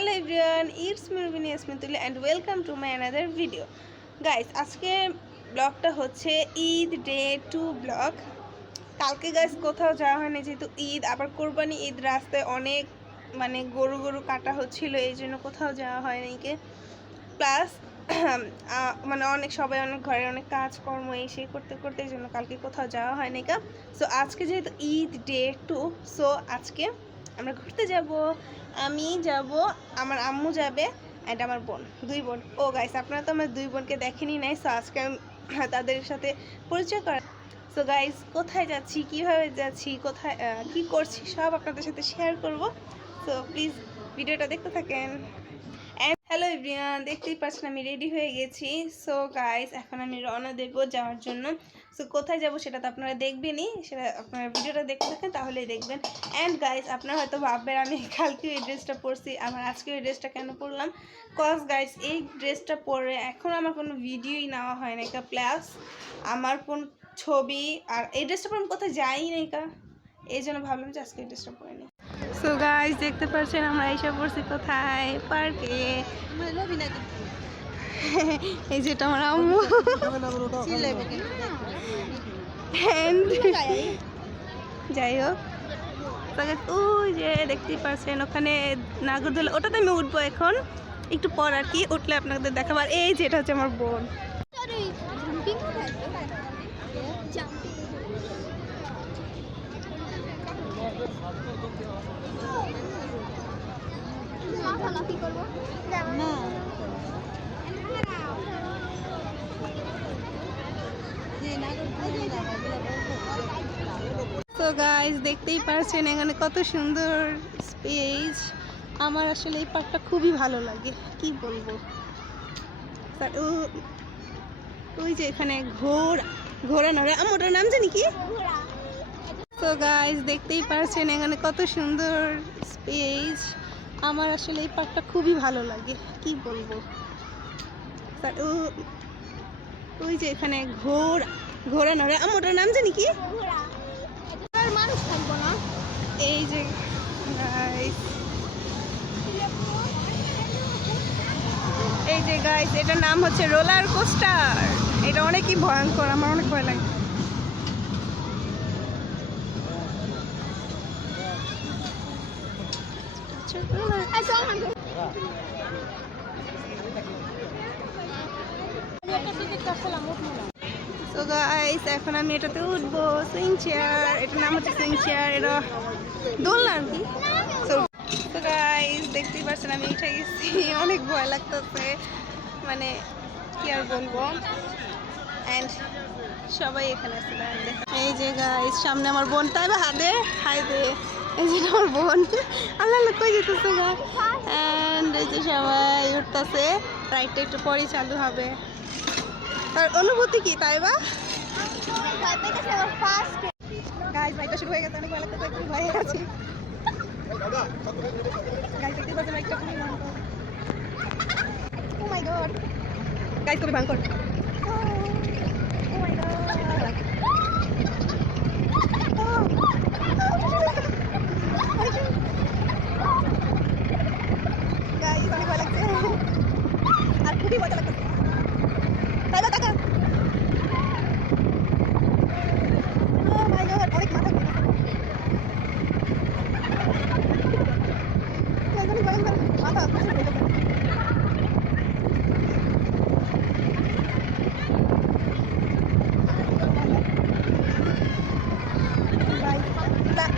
Hello everyone, it's মিরবিনী ইসমিতুল and welcome to my another video guys আজকে ব্লগটা হচ্ছে ঈদ ডে টু ব্লগ। কালকে গাইস কোথাও যাওয়া হয়নি যেহেতু ঈদ, আবার কোরবানি ঈদ রাস্তায় অনেক মানে গরু গরু কাটা হচ্ছিল, এই জন্য কোথাও যাওয়া হয়নি কে। প্লাস মানে অনেক সবাই অনেক ঘরে অনেক কাজকর্ম, এই সেই করতে করতে এই জন্য কালকে কোথাও যাওয়া হয়নি কা। সো আজকে যেহেতু ঈদ ডে টু সো আজকে আমরা ঘুরতে যাব, আমি যাব, আমার আম্মু যাবে অ্যান্ড আমার বোন, দুই বোন। ও গাইস আপনারা তো আমার দুই বোনকে দেখেনি নাই সো আজকে তাদের সাথে পরিচয় করা সো গাইস কোথায় যাচ্ছি, কীভাবে যাচ্ছি, কোথায় কি করছি, সব আপনাদের সাথে শেয়ার করব। সো প্লিজ ভিডিওটা দেখতে থাকেন। হ্যালো এভরিওয়ান দেখতেই পাচ্ছেন আমি রেডি হয়ে গেছি। সো গাইস এখন আমি রওনা দেব যাওয়ার জন্য। সো কোথায় যাব সেটা তো আপনারা দেখবেনই। সেটা আপনারা ভিডিওটা দেখতে থাকেন, তাহলেই দেখবেন। অ্যান্ড গাইস আপনারা হয়তো ভাববেন, আমি কালকে এই ড্রেসটা পরছি, আমার আজকে এই ড্রেসটা কেন পরলাম? কজ গাইস এই ড্রেসটা পরে এখন আমার কোনো ভিডিওই নেওয়া হয় না কা প্লাস আমার কোন ছবি আর এই ড্রেসটা পরে আমি কোথায় যাই নাই কা এই জন্য ভাবলাম যে আজকে এই ড্রেসটা পরে নিই। সো গাইস দেখতে পাচ্ছেন আমরা এসে পড়ছি কোথায়? পার্কে এই যেটা আমার আম্মু। যাই হোক। ওই যে দেখতেই পাচ্ছেন, ওখানে নাগরদোলা। ওটাতে আমি উঠবো এখন। একটু পর আর কি উঠলে আপনাদের দেখাবার এই যে এটা হচ্ছে আমার বোন। তো গাইস দেখতেই পারছেন এখানে কত সুন্দর স্পেস আমার আসলে এই পার্কটা খুবই ভালো লাগে, কি বলব? ওই যে এখানে ঘোড়া ঘোড়া নড়ে। আমার ওটার নাম জানি কি? তো গাইস দেখতেই পারছেন এখানে কত সুন্দর স্পেস আমার আসলে এই পার্কটা খুবই ভালো লাগে, কি বলব? তা- ও- ওই যে এখানে ঘোড়া ঘোড়া নড়ে। আমার নাম জানি কি? মানুষ থাকব না এই যে এই যে গাইস এটার নাম হচ্ছে রোলার কোস্টার। এটা অনেকই ভয়ঙ্কর, আমার অনেক ভয় লাগে। তো গাইস এখন আমি এটাতে উঠবো সুইং চেয়ার এটার নাম হচ্ছে সুইং চেয়ার এটা দোলনা আর কি। গাইস দেখতেই পাচ্ছেন আমি উঠে গেছি, অনেক ভয় লাগতেছে। মানে কি আর বলব? অ্যান্ড সবাই এখানে আছে এই যে গাইস সামনে আমার বোন। তাই বা হাতে? হাই দে এই যে আমার বোন। আল্লাহ কই যেতেছে গা? অ্যান্ড এই যে সবাই উঠতেছে, রাইডটা একটু পরেই চালু হবে। তার অনুভূতি কি, তাই বা? গাইজ ভাইটা শুরু হয়ে গেছে, অনেক ভয় লাগতেছে খুব ভয় আছি। গাইজ দেখতে পাচ্ছেন বাইকটা খুবই ও মাই গড গাইস খুবই ভয়ঙ্কর ও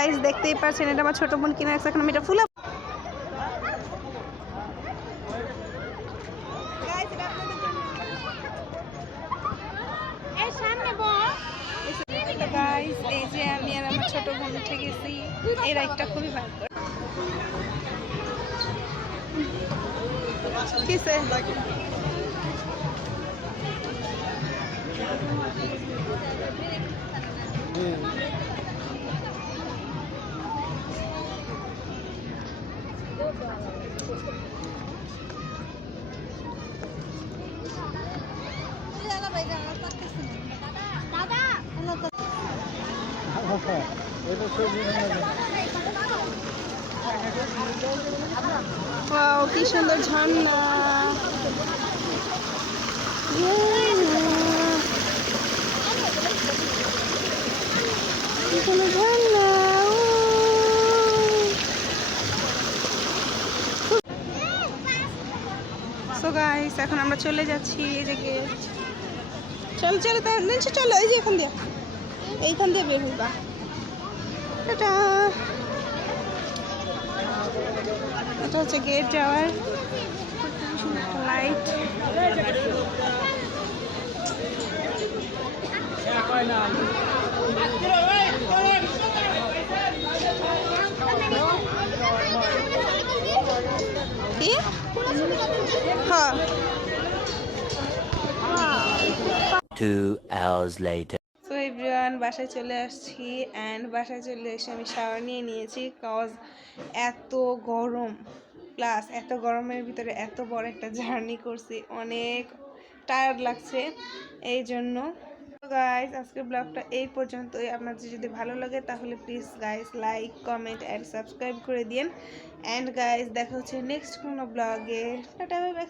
গাইস দেখতেই পাচ্ছেন এটা আমার ছোট বোন কিনে রাখছে এখন আমি এটা ফুল গাইস এই যে আমি আর ছোট বোন উঠে গেছি এই রাইডটা খুবই ভালো কিসে কি সুন্দর ঝর্ণা। সুন্দর ঝর্ণা সো গাইস এখন আমরা চলে যাচ্ছি এই যে গেট চল চল, তা, নিচে চলো, এই যে এখান দিয়ে। এইখান দিয়ে বের হইবা। টাটা এটা হচ্ছে গেট যাওয়ার লাইট কি হ্যাঁ Two hours later. এভরিওয়ান বাসায় চলে আসছি অ্যান্ড বাসায় চলে এসে আমি শাওয়ার নিয়ে নিয়েছি কজ এত গরম। প্লাস এত গরমের ভিতরে এত বড় একটা জার্নি করছি। অনেক টায়ার্ড লাগছে। এই জন্য। গাইস আজকের ব্লগটা এই পর্যন্তই। আপনাদের যদি ভালো লাগে তাহলে please guys like comment and subscribe করে দিন অ্যান্ড গাইস দেখা হচ্ছে নেক্সট কোনো ব্লগে টাটা বাই